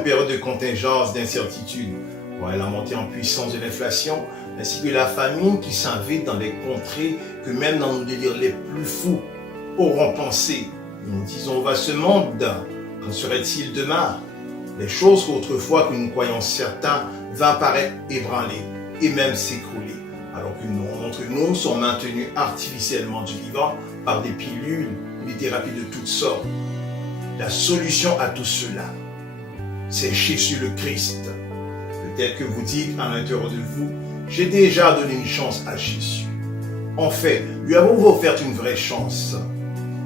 une période de contingence, d'incertitude. Ouais, la montée en puissance de l'inflation, ainsi que la famine qui s'invite dans des contrées que même dans nos délires les plus fous auront pensé. Nous disons va ce monde, qu'en serait-il demain? Les choses qu'autrefois que nous croyons certains va paraître ébranlées et même s'écrouler, alors que nous, d'entre nous sont maintenus artificiellement du vivant par des pilules ou des thérapies de toutes sortes. La solution à tout cela, c'est Jésus le Christ. Peut-être que vous dites à l'intérieur de vous, j'ai déjà donné une chance à Jésus. En fait, lui avons-vous offert une vraie chance?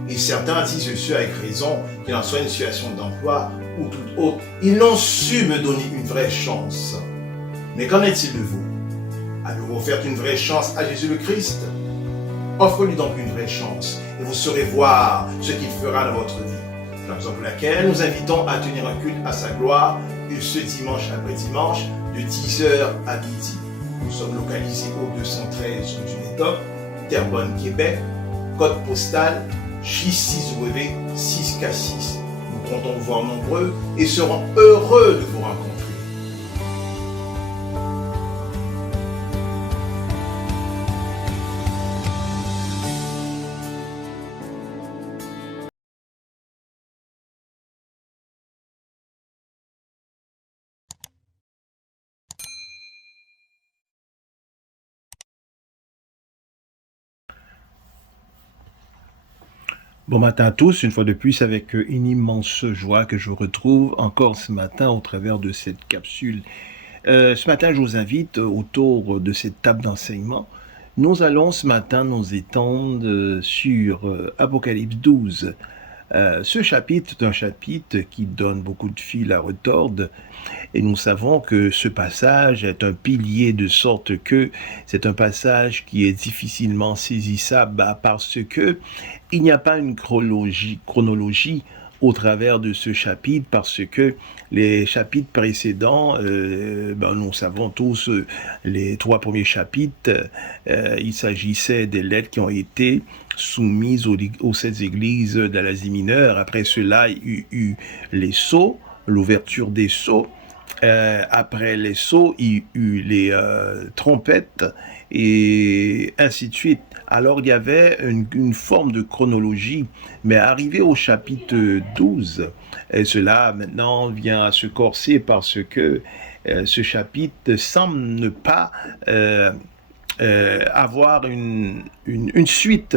Et certains disent ceux avec raison, qu'il en soit une situation d'emploi ou toute autre, ils n'ont su me donner une vraie chance. Mais qu'en est-il de vous? Avez-vous offert une vraie chance à Jésus le Christ? Offre-lui donc une vraie chance et vous saurez voir ce qu'il fera dans votre vie. C'est la raison pour laquelle nous invitons à tenir un culte à sa gloire et ce dimanche après dimanche de 10h à midi. Nous sommes localisés au 213 rue du Médoc, Terrebonne, Québec, code postal J6W 6K6. Nous comptons vous voir nombreux et serons heureux de vous rencontrer. Bon matin à tous, une fois de plus avec une immense joie que je vous retrouve encore ce matin au travers de cette capsule. Ce matin, je vous invite autour de cette table d'enseignement. Nous allons ce matin nous étendre sur Apocalypse 12. Ce chapitre est un chapitre qui donne beaucoup de fil à retordre et nous savons que ce passage est un pilier de sorte que c'est un passage qui est difficilement saisissable parce que il n'y a pas une chronologie au travers de ce chapitre parce que les chapitres précédents, nous savons tous les 3 premiers chapitres, il s'agissait des lettres qui ont été soumises aux 7 églises d'Asie mineure. Après cela, il y a eu les sceaux, l'ouverture des sceaux. Après les sceaux, il y a eu les trompettes et ainsi de suite. Alors il y avait une forme de chronologie, mais arrivé au chapitre 12, et cela maintenant vient à se corser parce que ce chapitre semble ne pas avoir une suite,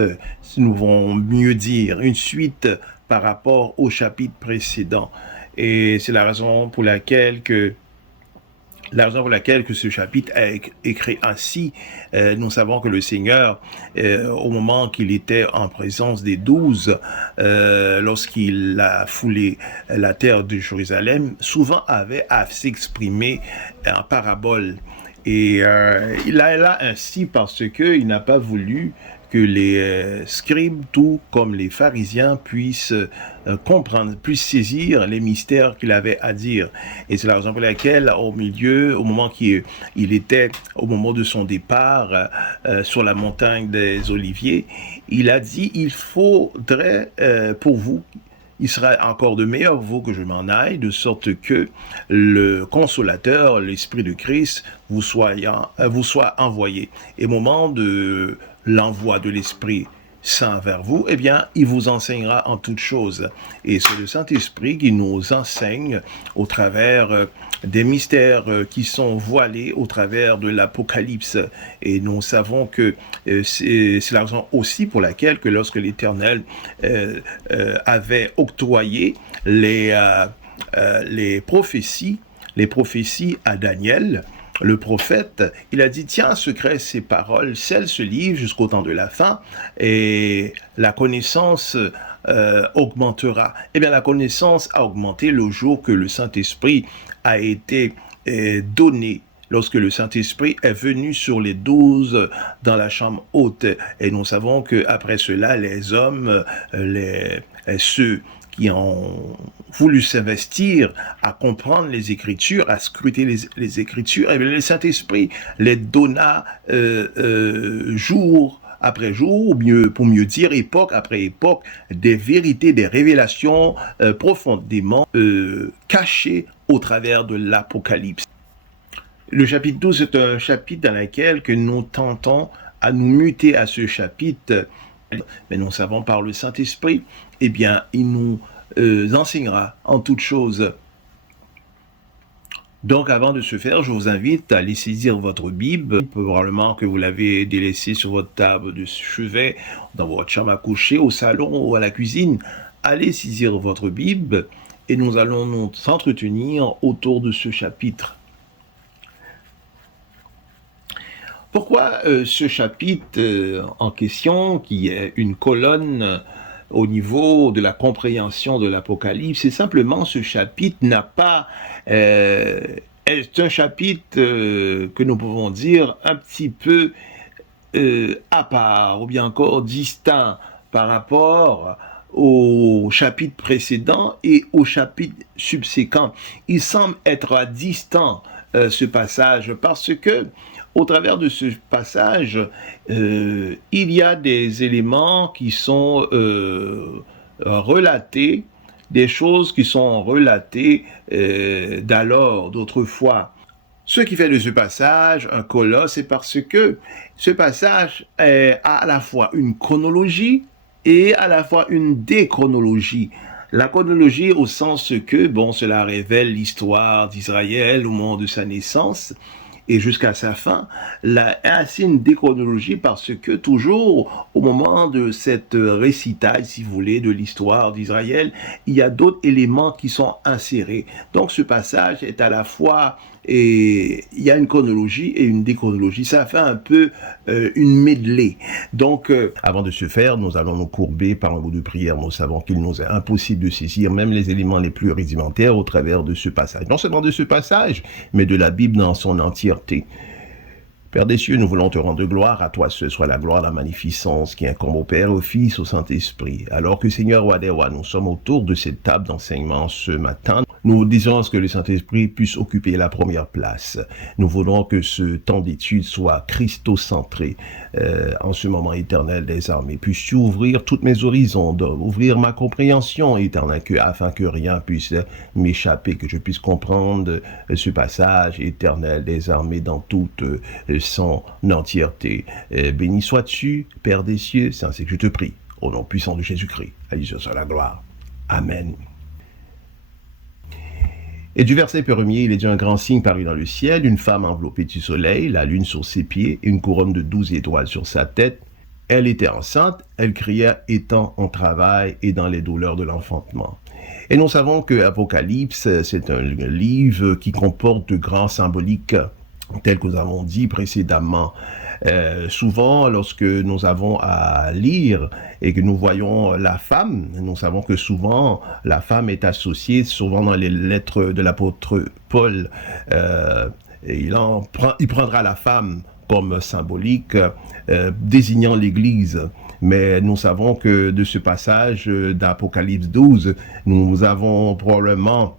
nous devons mieux dire, une suite par rapport au chapitre précédent. Et c'est la raison pour laquelle ce chapitre est écrit ainsi. Nous savons que le Seigneur, au moment qu'il était en présence des 12, lorsqu'il a foulé la terre de Jérusalem, souvent avait à s'exprimer en parabole. Et il a là ainsi parce qu'il n'a pas voulu que les scribes, tout comme les pharisiens, puissent comprendre, puissent saisir les mystères qu'il avait à dire. Et c'est la raison pour laquelle, au moment qu'il était, au moment de son départ sur la montagne des Oliviers, il a dit, il faudrait pour vous, il sera encore de meilleur pour vous que je m'en aille, de sorte que le consolateur, l'Esprit de Christ, vous soit envoyé. Et au moment de l'envoi de l'Esprit Saint vers vous, eh bien, il vous enseignera en toutes choses. Et c'est le Saint-Esprit qui nous enseigne au travers des mystères qui sont voilés au travers de l'Apocalypse. Et nous savons que c'est la raison aussi pour laquelle que lorsque l'Éternel avait octroyé les prophéties à Daniel, le prophète, il a dit, tiens, secret ces paroles, scelle ce livre jusqu'au temps de la fin, et la connaissance augmentera. Eh bien, la connaissance a augmenté le jour que le Saint-Esprit a été donné, lorsque le Saint-Esprit est venu sur les 12 dans la chambre haute. Et nous savons qu'après cela, les hommes, ceux qui ont voulu s'investir à comprendre les Écritures, à scruter les Écritures, et le Saint-Esprit les donna jour après jour, pour mieux dire époque après époque, des vérités, des révélations profondément cachées au travers de l'Apocalypse. Le chapitre 12 est un chapitre dans lequel que nous tentons à nous muter à ce chapitre, mais nous savons par le Saint-Esprit, eh bien, il nous enseignera en toutes choses. Donc, avant de se faire, je vous invite à aller saisir votre Bible. Probablement que vous l'avez délaissée sur votre table de chevet, dans votre chambre à coucher, au salon ou à la cuisine. Allez saisir votre Bible et nous allons nous entretenir autour de ce chapitre. Pourquoi ce chapitre en question, qui est une colonne au niveau de la compréhension de l'Apocalypse, c'est simplement ce chapitre n'a pas... est un chapitre que nous pouvons dire un petit peu à part, ou bien encore distinct par rapport au chapitre précédent et au chapitre subséquent. Il semble être distant ce passage parce que au travers de ce passage, il y a des éléments qui sont relatés, des choses qui sont relatées d'alors, d'autrefois. Ce qui fait de ce passage un colosse, c'est parce que ce passage a à la fois une chronologie et à la fois une déchronologie. La chronologie au sens que, bon, cela révèle l'histoire d'Israël au moment de sa naissance, et jusqu'à sa fin, là, c'est une déchronologie parce que toujours au moment de cette récital, si vous voulez, de l'histoire d'Israël, il y a d'autres éléments qui sont insérés. Donc ce passage est à la fois, et il y a une chronologie et une déchronologie. Ça fait un peu une medley. Donc avant de se faire, nous allons nous courber par un mot de prière. Nous savons qu'il nous est impossible de saisir même les éléments les plus rudimentaires au travers de ce passage. Non seulement de ce passage, mais de la Bible dans son entièreté. Père des cieux, nous voulons te rendre gloire. À toi ce soit la gloire, la magnificence qui incombe au Père, au Fils, au Saint-Esprit. Alors que Seigneur Roi des Rois, nous sommes autour de cette table d'enseignement ce matin. Nous désirons que le Saint-Esprit puisse occuper la première place. Nous voulons que ce temps d'étude soit christocentré en ce moment éternel des armées. Puisses-tu ouvrir toutes mes horizons, ouvrir ma compréhension éternelle, afin que rien puisse m'échapper, que je puisse comprendre ce passage éternel des armées dans toute son entièreté. Béni sois-tu, Père des cieux, c'est ainsi que je te prie, au nom puissant de Jésus-Christ. À Dieu soit la gloire. Amen. Et du verset 1er, il est dit un grand signe parut dans le ciel, une femme enveloppée du soleil, la lune sur ses pieds, une couronne de 12 étoiles sur sa tête. Elle était enceinte, elle criait étant en travail et dans les douleurs de l'enfantement. Et nous savons que Apocalypse, c'est un livre qui comporte de grands symboliques, tels que nous avons dit précédemment. Souvent, lorsque nous avons à lire et que nous voyons la femme, nous savons que souvent la femme est associée, souvent dans les lettres de l'apôtre Paul, il prendra la femme comme symbolique, désignant l'Église. Mais nous savons que de ce passage d'Apocalypse 12, nous avons probablement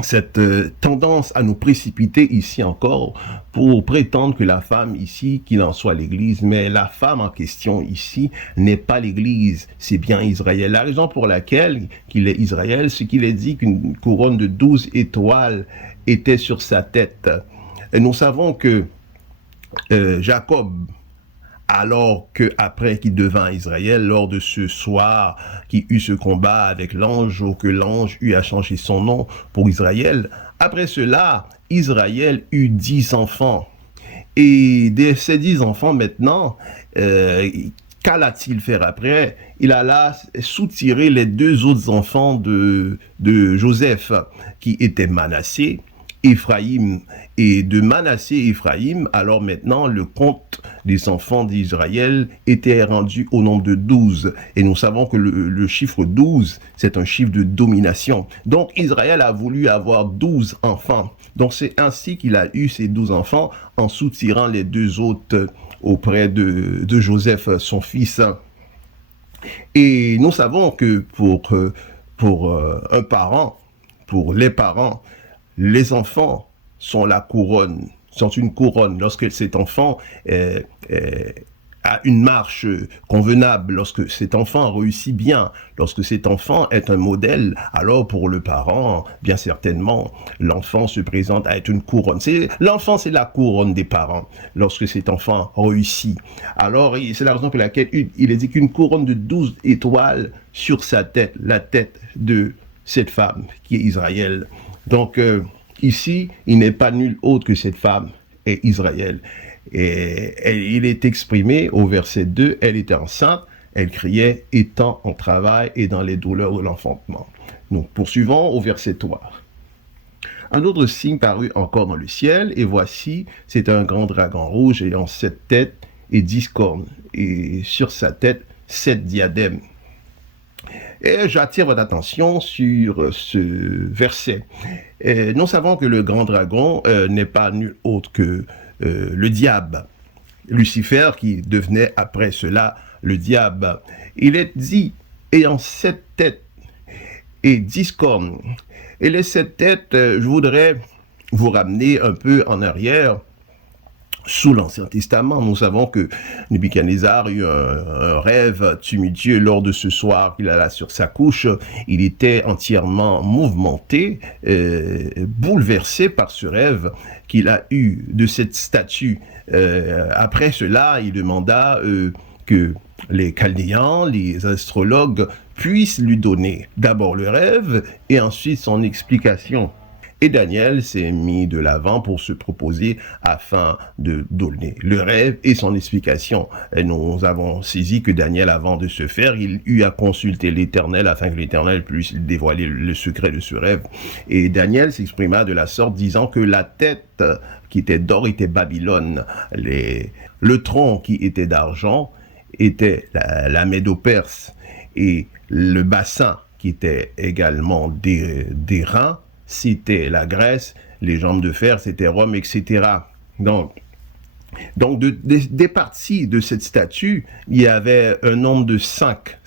cette tendance à nous précipiter ici encore pour prétendre que la femme ici, qu'il en soit l'Église, mais la femme en question ici n'est pas l'Église, c'est bien Israël. La raison pour laquelle qu'il est Israël, c'est qu'il est dit qu'une couronne de 12 étoiles était sur sa tête. Et nous savons que Jacob, alors que après qu'il devint Israël, lors de ce soir qui eut ce combat avec l'ange, ou que l'ange eut à changer son nom pour Israël, après cela, Israël eut 10 enfants. Et de ces 10 enfants maintenant, qu'alla-t-il faire après? Il alla soutirer les 2 autres enfants de Joseph, qui étaient Manassé, Éphraïm, et de Manassé et Éphraïm, alors maintenant le compte des enfants d'Israël était rendu au nombre de 12. Et nous savons que le chiffre 12, c'est un chiffre de domination. Donc Israël a voulu avoir 12 enfants. Donc c'est ainsi qu'il a eu ces 12 enfants en soutirant les 2 autres auprès de Joseph, son fils. Et nous savons que pour un parent, pour les parents, les enfants sont la couronne, sont une couronne. Lorsque cet enfant à une marche convenable, lorsque cet enfant réussit bien, lorsque cet enfant est un modèle, alors pour le parent, bien certainement, l'enfant se présente à être une couronne. L'enfant, c'est la couronne des parents, lorsque cet enfant réussit. Alors, c'est la raison pour laquelle il est dit qu'une couronne de 12 étoiles sur sa tête, la tête de cette femme qui est Israël. Donc, ici, il n'est pas nul autre que cette femme est Israël. Et il est exprimé au verset 2, elle était enceinte, elle criait, étant en travail et dans les douleurs de l'enfantement. Nous poursuivons au verset 3. Un autre signe parut encore dans le ciel, et voici, c'est un grand dragon rouge ayant 7 têtes et 10 cornes, et sur sa tête 7 diadèmes. Et j'attire votre attention sur ce verset. Et nous savons que le grand dragon n'est pas nul autre que le diable, Lucifer, qui devenait après cela le diable. Il est dit ayant 7 têtes et 10 cornes. Et les 7 têtes, je voudrais vous ramener un peu en arrière. Sous l'Ancien Testament, nous savons que Nebuchadnezzar eut un rêve tumultueux lors de ce soir qu'il alla sur sa couche. Il était entièrement mouvementé, bouleversé par ce rêve qu'il a eu de cette statue. Après cela, il demanda que les Chaldéens, les astrologues, puissent lui donner d'abord le rêve et ensuite son explication. Et Daniel s'est mis de l'avant pour se proposer afin de donner le rêve et son explication. Et nous avons saisi que Daniel, avant de se faire, il eut à consulter l'Éternel afin que l'Éternel puisse dévoiler le secret de ce rêve. Et Daniel s'exprima de la sorte, disant que la tête qui était d'or était Babylone, le tronc qui était d'argent était la Médo-Perse, et le bassin qui était également des reins, c'était la Grèce, les jambes de fer, c'était Rome, etc. Donc des parties de cette statue, il y avait un nombre de 5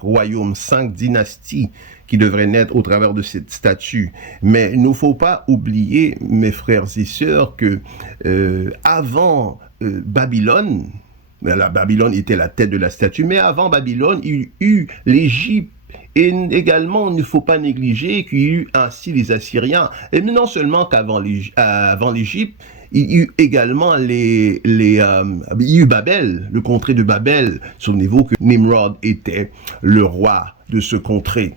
royaumes, 5 dynasties qui devraient naître au travers de cette statue. Mais il ne faut pas oublier, mes frères et sœurs, que avant Babylone, la Babylone était la tête de la statue, mais avant Babylone, il y eut l'Égypte. Et également, il ne faut pas négliger qu'il y eut ainsi les Assyriens. Et non seulement qu'avant l'Égypte, il y eut également il y eut Babel, le contrée de Babel. Souvenez-vous que Nimrod était le roi de ce contrée.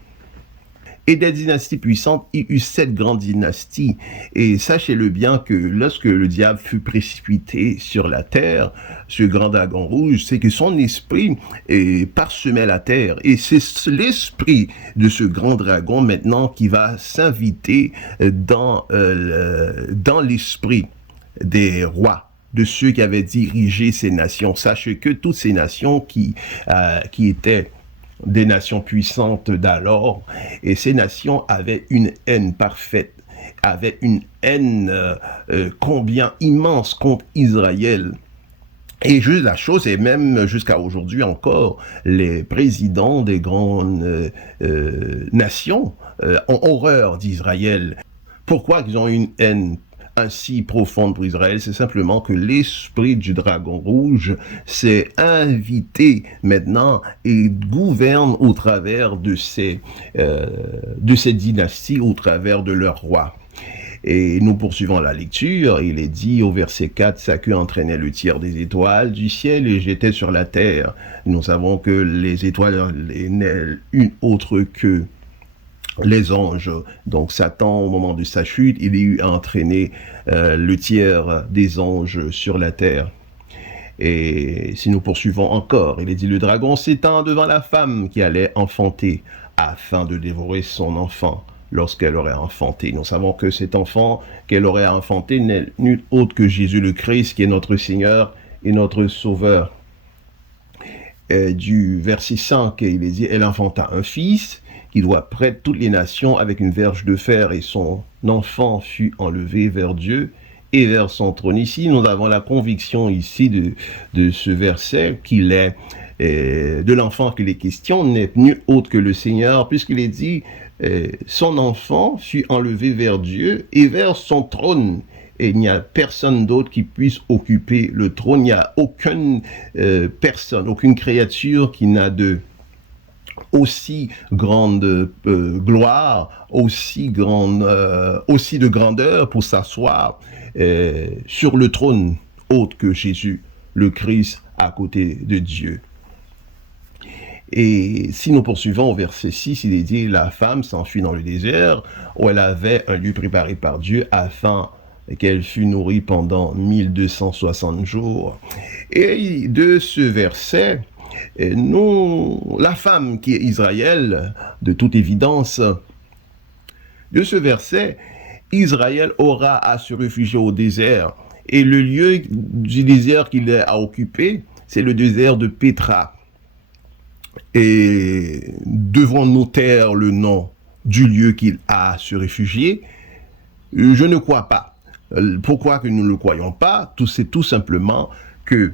Et des dynasties puissantes, il y eut 7 grandes dynasties. Et sachez-le bien que lorsque le diable fut précipité sur la terre, ce grand dragon rouge, c'est que son esprit parsemait la terre. Et c'est l'esprit de ce grand dragon maintenant qui va s'inviter dans l'esprit des rois, de ceux qui avaient dirigé ces nations. Sachez que toutes ces nations qui étaient des nations puissantes d'alors, et ces nations avaient une haine parfaite, avaient une haine combien immense contre Israël. Et juste la chose, et même jusqu'à aujourd'hui encore, les présidents des grandes nations ont horreur d'Israël. Pourquoi ils ont une haine ainsi profonde pour Israël? C'est simplement que l'esprit du dragon rouge s'est invité maintenant et gouverne au travers de ces dynasties, au travers de leurs rois. Et nous poursuivons la lecture. Il est dit au verset 4, sa queue entraînait le tiers des étoiles du ciel et jetait sur la terre. Nous savons que les étoiles n'est une autre que les anges. Donc Satan, au moment de sa chute, il eut entraîné le tiers des anges sur la terre. Et si nous poursuivons encore, il est dit, le dragon s'étend devant la femme qui allait enfanter afin de dévorer son enfant lorsqu'elle aurait enfanté. Nous savons que cet enfant qu'elle aurait enfanté n'est nul autre que Jésus le Christ, qui est notre Seigneur et notre Sauveur. Et du verset 5, il est dit, elle enfanta un fils qui doit prêtre toutes les nations avec une verge de fer, et son enfant fut enlevé vers Dieu et vers son trône. Ici, nous avons la conviction ici de ce verset qu'il est de l'enfant qu'il est question, n'est nul autre que le Seigneur, puisqu'il est dit son enfant fut enlevé vers Dieu et vers son trône. et il n'y a personne d'autre qui puisse occuper le trône. Il n'y a aucune personne, aucune créature qui n'a de aussi grande gloire, aussi de grandeur pour s'asseoir sur le trône autre que Jésus, le Christ, à côté de Dieu. Et si nous poursuivons au verset 6, il est dit, la femme s'enfuit dans le désert où elle avait un lieu préparé par Dieu afin qu'elle fût nourrie pendant 1260 jours. Et de ce verset, la femme qui est Israël, de toute évidence, de ce verset, Israël aura à se réfugier au désert. Et le lieu du désert qu'il a occupé, c'est le désert de Pétra. Et devons-nous taire le nom du lieu qu'il a à se réfugier? Je ne crois pas. Pourquoi que nous ne le croyons pas? C'est tout simplement que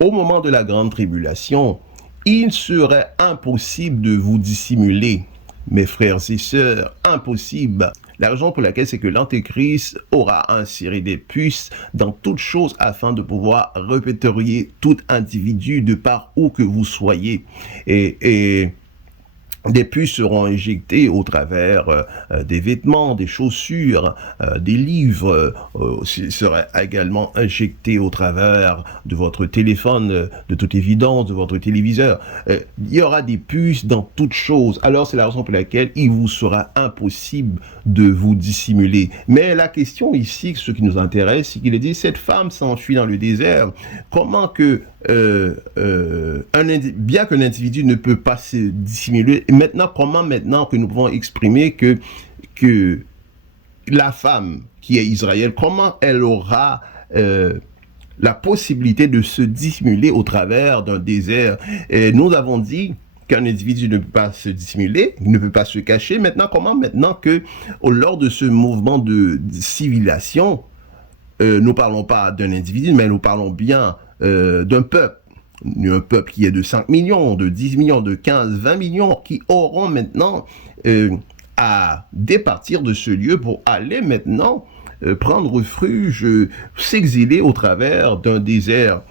au moment de la grande tribulation, il serait impossible de vous dissimuler, mes frères et sœurs, impossible. La raison pour laquelle c'est que l'Antéchrist aura inséré des puces dans toutes choses afin de pouvoir répertorier tout individu de part où que vous soyez. Et des puces seront injectées au travers des vêtements, des chaussures, des livres, seraient également injectés au travers de votre téléphone, de toute évidence, de votre téléviseur. Il y aura des puces dans toutes choses. Alors c'est la raison pour laquelle il vous sera impossible de vous dissimuler. Mais la question ici, ce qui nous intéresse, c'est qu'il est dit, cette femme s'enfuit dans le désert. Comment que bien qu'un individu ne peut pas se dissimuler, comment maintenant que nous pouvons exprimer que la femme qui est Israël, comment elle aura la possibilité de se dissimuler au travers d'un désert? Et nous avons dit qu'un individu ne peut pas se dissimuler, ne peut pas se cacher. Comment maintenant que lors de ce mouvement de civilisation, nous parlons pas d'un individu, mais nous parlons bien d'un peuple. Un peuple qui est de 5 millions, de 10 millions, de 15, 20 millions, qui auront maintenant à départir de ce lieu pour aller maintenant prendre refuge, s'exiler au travers d'un désert.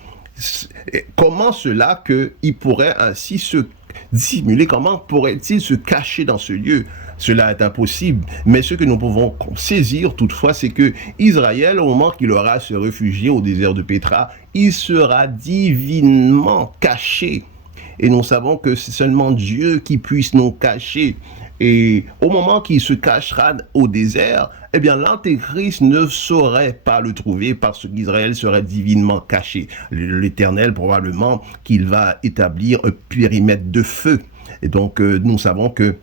Comment cela qu'il pourrait ainsi se dissimuler? Comment pourrait-il se cacher dans ce lieu? Cela est impossible, mais ce que nous pouvons saisir toutefois, c'est que Israël, au moment qu'il aura à se réfugier au désert de Pétra, il sera divinement caché. Et nous savons que c'est seulement Dieu qui puisse nous cacher. Et au moment qu'il se cachera au désert, eh bien l'Antéchrist ne saurait pas le trouver parce qu'Israël serait divinement caché. L'Éternel, probablement, qu'il va établir un périmètre de feu. Et donc, nous savons que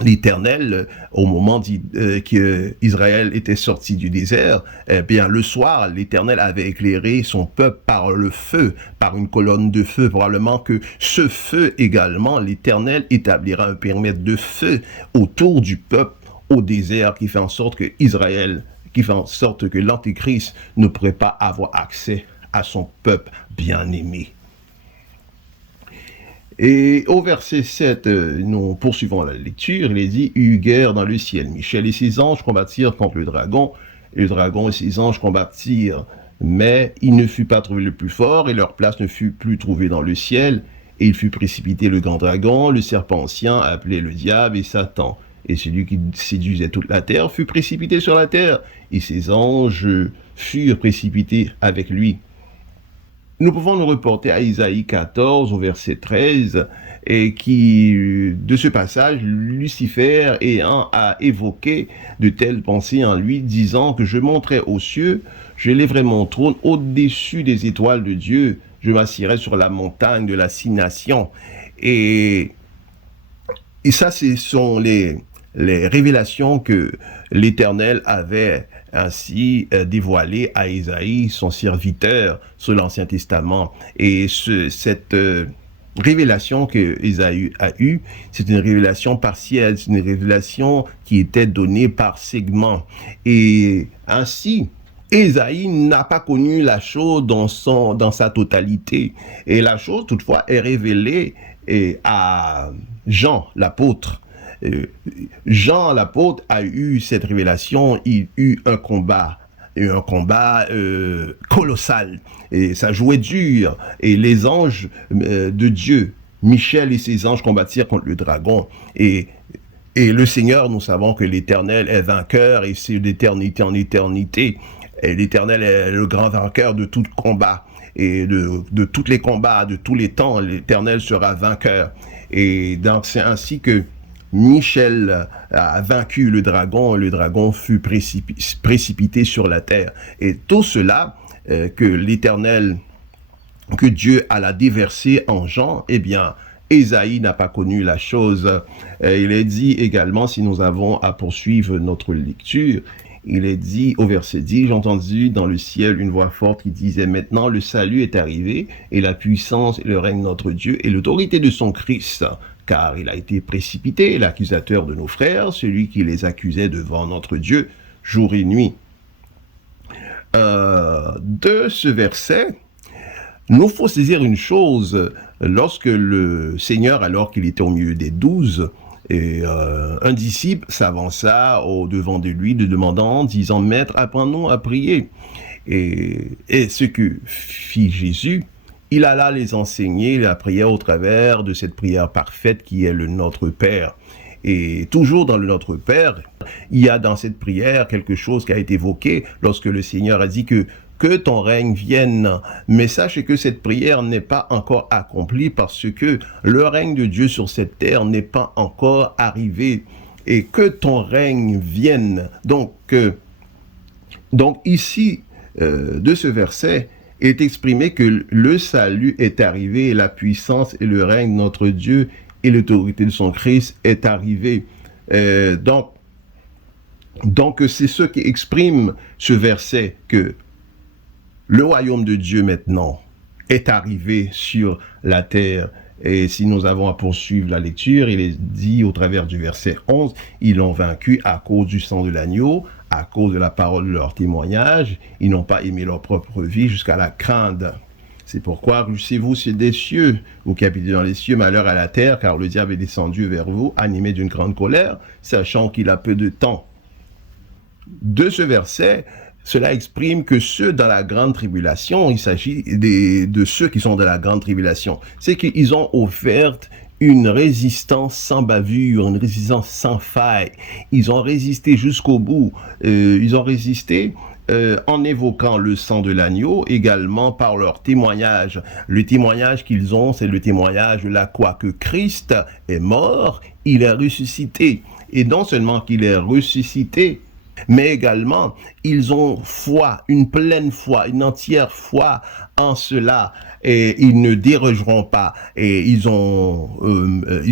l'Éternel, au moment qu'Israël était sorti du désert, eh bien, le soir, l'Éternel avait éclairé son peuple par le feu, par une colonne de feu. Probablement que ce feu également, l'Éternel établira un périmètre de feu autour du peuple au désert qui fait en sorte que l'Antéchrist ne pourrait pas avoir accès à son peuple bien-aimé. Et au verset 7, nous poursuivons la lecture, il est dit « eut guerre dans le ciel. Michel et ses anges combattirent contre le dragon, et le dragon et ses anges combattirent. Mais il ne fut pas trouvé le plus fort, et leur place ne fut plus trouvée dans le ciel. Et il fut précipité le grand dragon, le serpent ancien, appelé le diable et Satan. Et celui qui séduisait toute la terre fut précipité sur la terre, et ses anges furent précipités avec lui. » Nous pouvons nous reporter à Isaïe 14 au verset 13 et de ce passage, Lucifer ayant à évoquer de telles pensées en lui, disant que je monterai aux cieux, je lèverai mon trône au-dessus des étoiles de Dieu, je m'assirai sur la montagne de l'assignation. Et ça, ce sont les révélations que l'Éternel avait ainsi dévoilé à Isaïe, son serviteur, sur l'Ancien Testament. Et cette révélation que Isaïe a eue, c'est une révélation partielle, c'est une révélation qui était donnée par segments. Et ainsi, Isaïe n'a pas connu la chose dans sa totalité. Et la chose, toutefois, est révélée à Jean, l'apôtre. Jean l'apôtre a eu cette révélation, il eut un combat eu un combat colossal. Et ça jouait dur. Et les anges de Dieu, Michel et ses anges combattirent contre le dragon. Et le Seigneur, nous savons que l'Éternel est vainqueur et c'est d'éternité en éternité. Et l'Éternel est le grand vainqueur de tout combat. Et de tous les combats, de tous les temps, l'Éternel sera vainqueur. Et donc c'est ainsi que Michel a vaincu le dragon fut précipité sur la terre. Et tout cela, que l'Éternel, que Dieu alla déverser en Jean, eh bien, Ésaïe n'a pas connu la chose. Il est dit également, si nous avons à poursuivre notre lecture, il est dit au verset 10, j'ai entendu dans le ciel une voix forte qui disait, maintenant le salut est arrivé, et la puissance et le règne de notre Dieu, et l'autorité de son Christ, car il a été précipité, l'accusateur de nos frères, celui qui les accusait devant notre Dieu, jour et nuit. De ce verset, nous faut saisir une chose, lorsque le Seigneur, alors qu'il était au milieu des 12, et un disciple s'avança au devant de lui, demandant, disant, Maître, apprends-nous à prier. Et ce que fit Jésus, il alla les enseigner la prière au travers de cette prière parfaite qui est le Notre Père. Et toujours dans le Notre Père, il y a dans cette prière quelque chose qui a été évoqué lorsque le Seigneur a dit que ton règne vienne. Mais sachez que cette prière n'est pas encore accomplie parce que le règne de Dieu sur cette terre n'est pas encore arrivé. Et que ton règne vienne. Donc ici, de ce verset, est exprimé que le salut est arrivé, et la puissance et le règne de notre Dieu et l'autorité de son Christ est arrivé. Donc c'est ce qui exprime ce verset, que le royaume de Dieu maintenant est arrivé sur la terre. Et si nous avons à poursuivre la lecture, il est dit au travers du verset 11, ils l'ont vaincu à cause du sang de l'agneau, à cause de la parole de leur témoignage, ils n'ont pas aimé leur propre vie jusqu'à la craindre. C'est pourquoi réjouissez-vous des cieux, vous qui habitez dans les cieux, malheur à la terre, car le diable est descendu vers vous, animé d'une grande colère, sachant qu'il a peu de temps. De ce verset, cela exprime que ceux dans la grande tribulation, il s'agit de ceux qui sont dans la grande tribulation, c'est qu'ils ont offert une résistance sans bavure, une résistance sans faille. Ils ont résisté jusqu'au bout. Ils ont résisté en évoquant le sang de l'agneau, également par leur témoignage. Le témoignage qu'ils ont, c'est le témoignage de la croix, que Christ est mort, il est ressuscité. Et non seulement qu'il est ressuscité, mais également, ils ont foi, une pleine foi, une entière foi en cela, et ils ne dérogeront pas. Et ils ont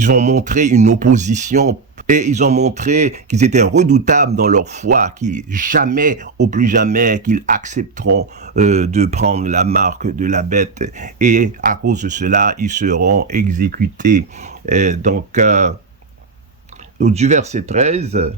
montré une opposition, et ils ont montré qu'ils étaient redoutables dans leur foi, qui jamais, au plus jamais, qu'ils accepteront de prendre la marque de la bête. Et à cause de cela, ils seront exécutés. Donc, du verset 13...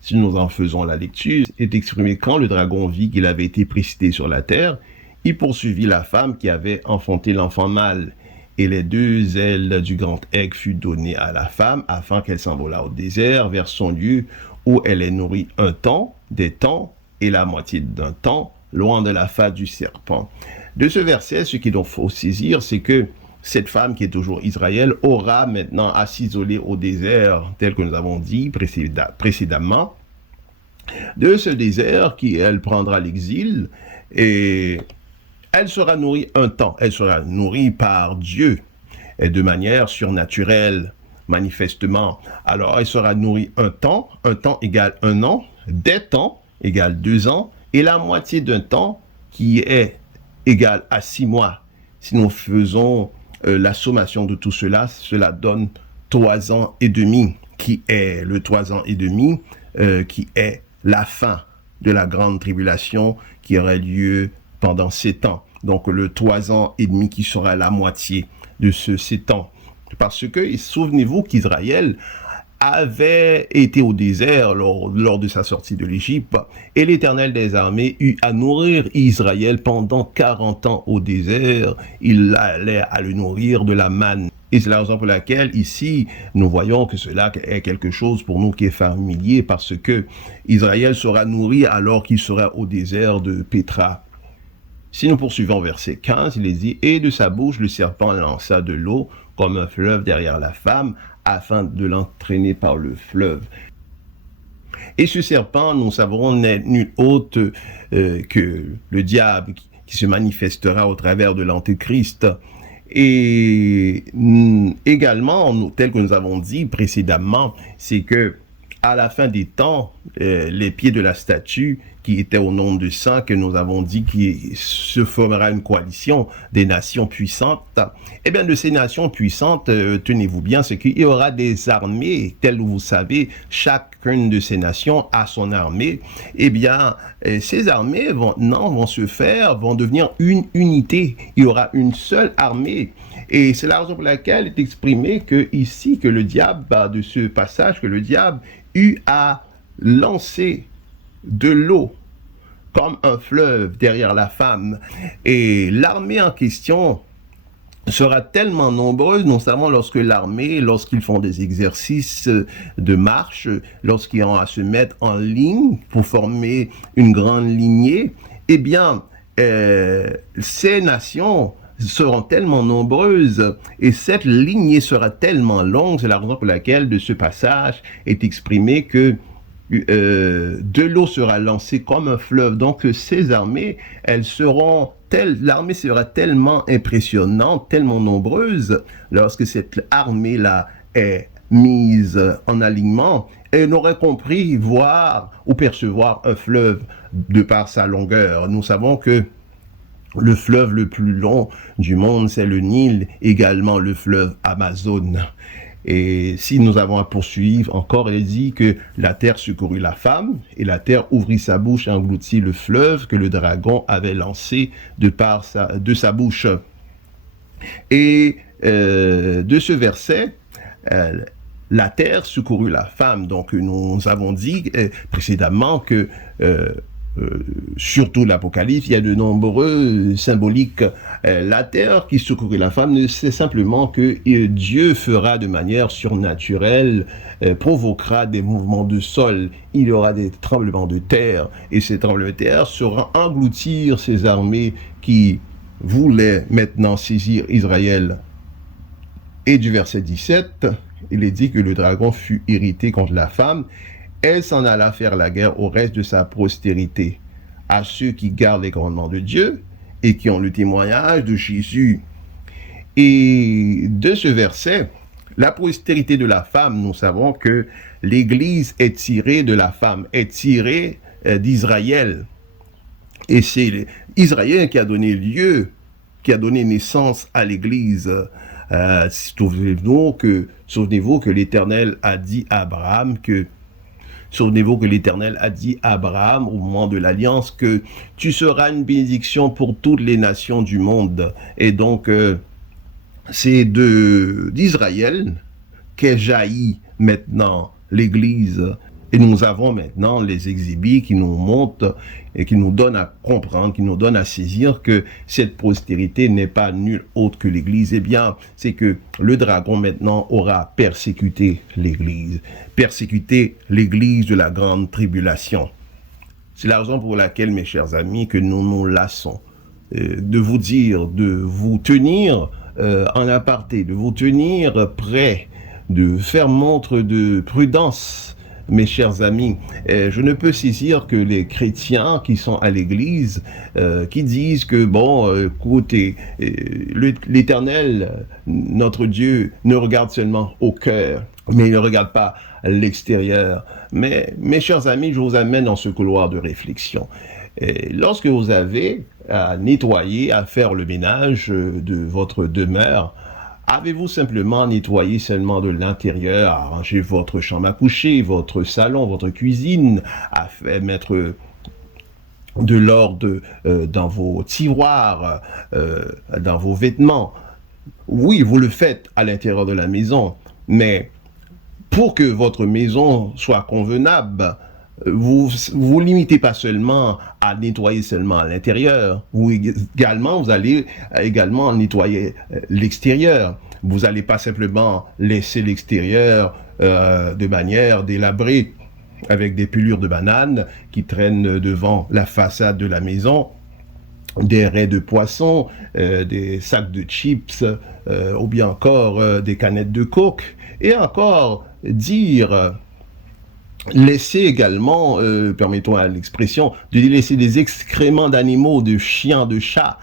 si nous en faisons la lecture, est exprimé quand le dragon vit qu'il avait été précipité sur la terre, il poursuivit la femme qui avait enfanté l'enfant mâle. Et les 2 ailes du grand aigle furent données à la femme, afin qu'elle s'envolât au désert, vers son lieu, où elle est nourrie un temps, des temps, et la moitié d'un temps, loin de la face du serpent. De ce verset, ce qu'il faut saisir, c'est que cette femme qui est toujours Israël aura maintenant à s'isoler au désert, tel que nous avons dit précédemment. De ce désert, elle prendra l'exil, et elle sera nourrie un temps. Elle sera nourrie par Dieu, et de manière surnaturelle, manifestement. Alors, elle sera nourrie un temps égale 1 an, des temps égale 2 ans, et la moitié d'un temps qui est égal à 6 mois. Si nous faisons la sommation de tout cela, cela donne 3 ans et demi, qui est le 3 ans et demi, qui est la fin de la grande tribulation qui aurait lieu pendant 7 ans. Donc le 3 ans et demi qui sera la moitié de ce 7 ans. Parce que, souvenez-vous qu'Israël avait été au désert lors de sa sortie de l'Égypte, et l'Éternel des armées eut à nourrir Israël pendant 40 ans au désert. Il allait à le nourrir de la manne. Et c'est la raison pour laquelle, ici, nous voyons que cela est quelque chose pour nous qui est familier, parce que Israël sera nourri alors qu'il sera au désert de Pétra. Si nous poursuivons verset 15, il est dit « Et de sa bouche, le serpent lança de l'eau comme un fleuve derrière la femme, afin de l'entraîner par le fleuve. » Et ce serpent, nous savons, n'est nul autre que le diable qui se manifestera au travers de l'Antéchrist. Et également, tel que nous avons dit précédemment, c'est que à la fin des temps, les pieds de la statue qui était au nom de sang, que nous avons dit qu'il se formera une coalition des nations puissantes. Eh bien, de ces nations puissantes, tenez-vous bien, c'est qu'il y aura des armées, telles que vous savez, chacune de ces nations a son armée. Eh bien, ces armées vont devenir une unité. Il y aura une seule armée. Et c'est la raison pour laquelle il est exprimé que ici, que le diable, de ce passage, que le diable eut à lancer de l'eau comme un fleuve derrière la femme. Et l'armée en question sera tellement nombreuse, non seulement lorsqu'ils font des exercices de marche, lorsqu'ils ont à se mettre en ligne pour former une grande lignée, eh bien, ces nations seront tellement nombreuses et cette lignée sera tellement longue, c'est la raison pour laquelle de ce passage est exprimé que de l'eau sera lancée comme un fleuve. Donc ces armées, l'armée sera tellement impressionnante, tellement nombreuse, lorsque cette armée-là est mise en alignement, et n'aurait compris voir ou percevoir un fleuve de par sa longueur. Nous savons que le fleuve le plus long du monde, c'est le Nil, également le fleuve Amazon. Et si nous avons à poursuivre encore, il dit que la terre secourut la femme, et la terre ouvrit sa bouche et engloutit le fleuve que le dragon avait lancé de sa bouche. Et de ce verset, la terre secourut la femme. Donc nous avons dit précédemment que surtout l'Apocalypse, il y a de nombreux symboliques. La terre qui secourait la femme, c'est simplement que Dieu fera de manière surnaturelle, provoquera des mouvements de sol, il y aura des tremblements de terre, et ces tremblements de terre seront engloutir ces armées qui voulaient maintenant saisir Israël. Et du verset 17, il est dit que le dragon fut irrité contre la femme, elle s'en alla faire la guerre au reste de sa postérité, à ceux qui gardent les commandements de Dieu et qui ont le témoignage de Jésus. Et de ce verset, la postérité de la femme, nous savons que l'Église est tirée de la femme, est tirée d'Israël. Et c'est Israël qui a donné naissance à l'Église. Souvenez-vous que l'Éternel a dit à Abraham Souvenez-vous que l'Éternel a dit à Abraham au moment de l'alliance que tu seras une bénédiction pour toutes les nations du monde. Et donc, c'est d'Israël qu'est jaillie maintenant l'Église. Et nous avons maintenant les exhibits qui nous montrent et qui nous donnent à comprendre, qui nous donnent à saisir que cette postérité n'est pas nulle autre que l'Église. Eh bien, c'est que le dragon maintenant aura persécuté l'Église de la grande tribulation. C'est la raison pour laquelle, mes chers amis, que nous nous lassons de vous dire, de vous tenir en aparté, de vous tenir prêts, de faire montre de prudence. Mes chers amis, je ne peux saisir que les chrétiens qui sont à l'église, qui disent que, écoutez, l'Éternel, notre Dieu, ne regarde seulement au cœur, mais il ne regarde pas l'extérieur. Mais, mes chers amis, je vous amène dans ce couloir de réflexion. Et lorsque vous avez à nettoyer, à faire le ménage de votre demeure, avez-vous simplement nettoyé seulement de l'intérieur, à ranger votre chambre à coucher, votre salon, votre cuisine, à mettre de l'ordre dans vos tiroirs, dans vos vêtements? Oui, vous le faites à l'intérieur de la maison, mais pour que votre maison soit convenable, vous limitez pas seulement à nettoyer seulement à l'intérieur, vous allez également nettoyer l'extérieur. Vous n'allez pas simplement laisser l'extérieur de manière délabrée avec des pelures de bananes qui traînent devant la façade de la maison, des raies de poisson, des sacs de chips, ou bien encore des canettes de coke, et encore dire laisser également, permettons l'expression, de laisser des excréments d'animaux, de chiens, de chats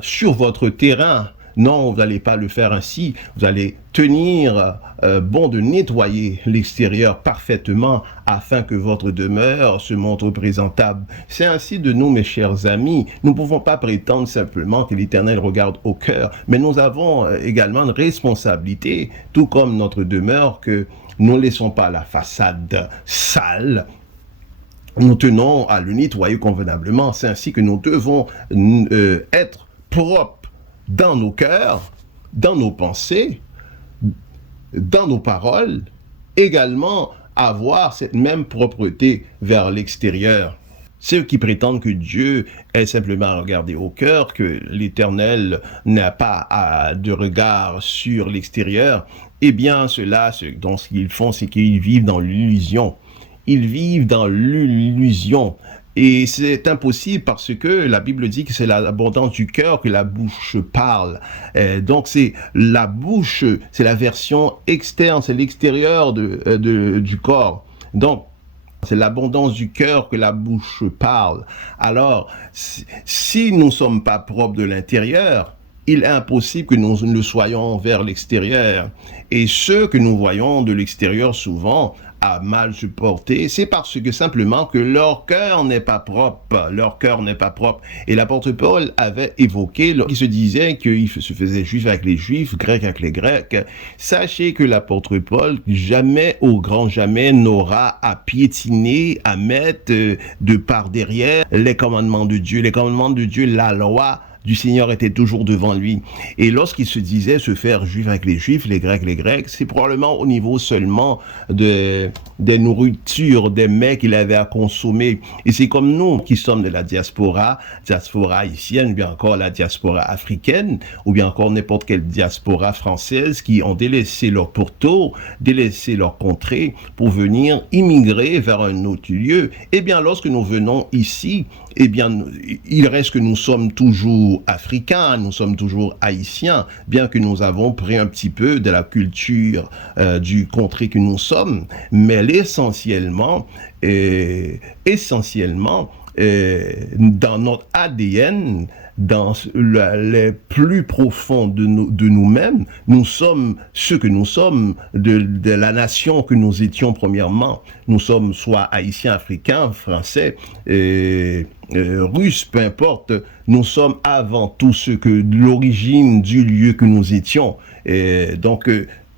sur votre terrain. Non, vous n'allez pas le faire ainsi. Vous allez tenir bon de nettoyer l'extérieur parfaitement afin que votre demeure se montre présentable. C'est ainsi de nous, mes chers amis. Nous ne pouvons pas prétendre simplement que l'Éternel regarde au cœur, mais nous avons également une responsabilité, tout comme notre demeure, que nous ne laissons pas la façade sale. Nous tenons à le nettoyer convenablement. C'est ainsi que nous devons être propres dans nos cœurs, dans nos pensées, dans nos paroles, également avoir cette même propreté vers l'extérieur. Ceux qui prétendent que Dieu est simplement à regarder au cœur, que l'Éternel n'a pas de regard sur l'extérieur, eh bien ceux-là, ce qu'ils font, c'est qu'ils vivent dans l'illusion. Ils vivent dans l'illusion. Et c'est impossible parce que la Bible dit que c'est l'abondance du cœur que la bouche parle. Donc c'est la bouche, c'est la version externe, c'est l'extérieur du corps. Donc c'est l'abondance du cœur que la bouche parle. Alors, si nous ne sommes pas propres de l'intérieur, il est impossible que nous le soyons vers l'extérieur. Et ceux que nous voyons de l'extérieur souvent à mal se porter, c'est parce que simplement que leur cœur n'est pas propre. Leur cœur n'est pas propre. Et l'apôtre Paul avait évoqué, il se disait qu'il se faisait juif avec les juifs, grec avec les grecs. Sachez que l'apôtre Paul, jamais, au grand jamais, n'aura à piétiner, à mettre de par derrière les commandements de Dieu. Les commandements de Dieu, la loi du Seigneur était toujours devant lui. Et lorsqu'il se disait se faire juif avec les juifs, les grecs, c'est probablement au niveau seulement des nourritures, des mets qu'il avait à consommer. Et c'est comme nous qui sommes de la diaspora haïtienne, ou bien encore la diaspora africaine, ou bien encore n'importe quelle diaspora française qui ont délaissé leur pourtour, délaissé leur contrée pour venir immigrer vers un autre lieu. Eh bien, lorsque nous venons ici, eh bien, il reste que nous sommes toujours africains, nous sommes toujours haïtiens, bien que nous avons pris un petit peu de la culture du contrée que nous sommes, mais essentiellement, dans notre ADN, dans les plus profonds de nous-mêmes, nous sommes ce que nous sommes de la nation que nous étions premièrement. Nous sommes soit haïtiens, africains, français, russes, peu importe. Nous sommes avant tout ce que l'origine du lieu que nous étions. Et donc,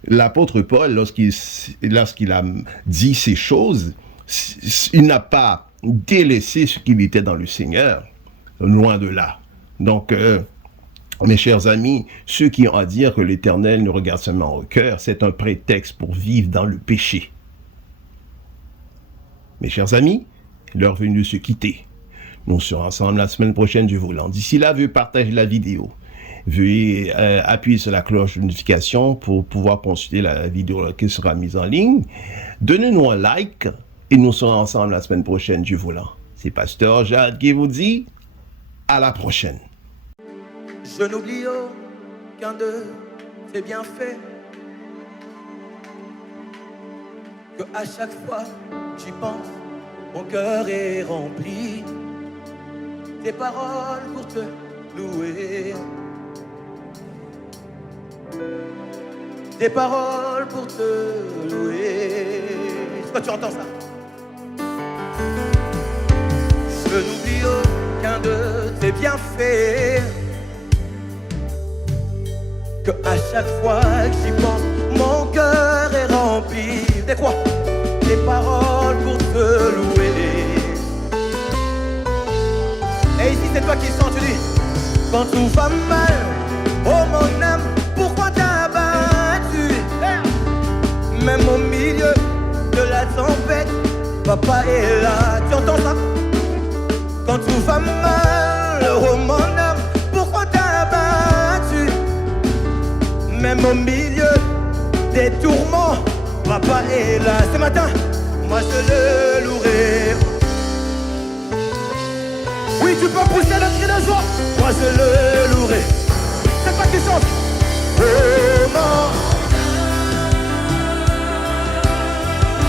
l'apôtre Paul, lorsqu'il a dit ces choses, il n'a pas délaissé ce qu'il était dans le Seigneur, loin de là. Donc, mes chers amis, ceux qui ont à dire que l'Éternel nous regarde seulement au cœur, c'est un prétexte pour vivre dans le péché. Mes chers amis, l'heure venue de se quitter. Nous serons ensemble la semaine prochaine, Dieu voulant. D'ici là, veuillez partager la vidéo. Veuillez appuyer sur la cloche de notification pour pouvoir consulter la vidéo qui sera mise en ligne. Donnez-nous un like et nous serons ensemble la semaine prochaine, Dieu voulant. C'est Pasteur Jade qui vous dit à la prochaine. Je n'oublie aucun de tes bienfaits, que à chaque fois j'y pense, mon cœur est rempli. Tes paroles pour te louer, des paroles pour te louer. Est-ce que tu entends ça? Je n'oublie aucun de tes bienfaits, que à chaque fois que j'y pense, mon cœur est rempli. De quoi? Des paroles pour te louer. Et ici c'est toi qui sens, tu dis, quand tout va mal, oh mon âme, pourquoi t'as battu? Même au milieu de la tempête, papa est là. Tu entends ça? Quand tout va mal, oh mon âme, pourquoi t'as battu? Même au milieu des tourments, papa est là. Ce matin, moi je le louerai. Oui, tu peux pousser le cri de joie. Moi je le louerai. C'est pas qui chante. Oh mon,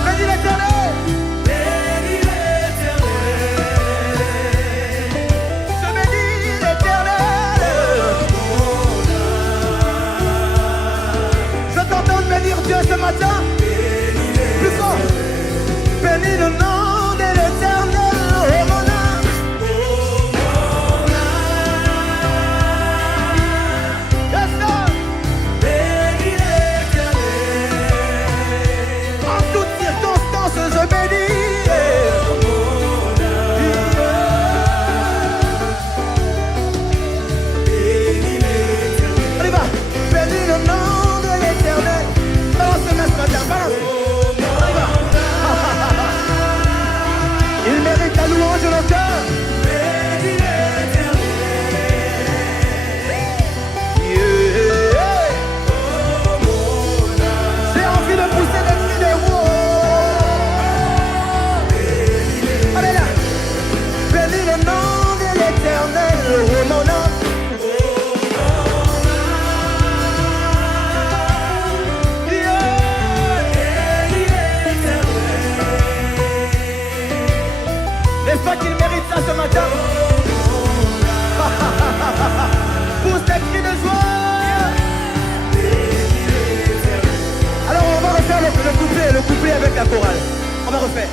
bénis l'Éternel. Bénis l'Éternel. Je bénis l'Éternel. Je t'entends bénir Dieu ce matin. Plus fort. Bénis le nom de l'Éternel. Oh mon âme. Yes, sir. Bénis l'Éternel. En toutes circonstances, je bénis. Allez, va. Bénis le nom de l'Éternel. Balance le main ce matin, balance. Allez, va. Il mérite la louange de nos cœurs. Bénis l'Éternel. Yeah. J'ai envie de pousser des cris de wow. Allez là. Bénis le nom de l'Éternel. Oh mon âme. N'est-ce pas qu'il mérite ça ce matin? Pousse des cris de joie. Alors on va refaire le couplet avec la chorale. On va refaire.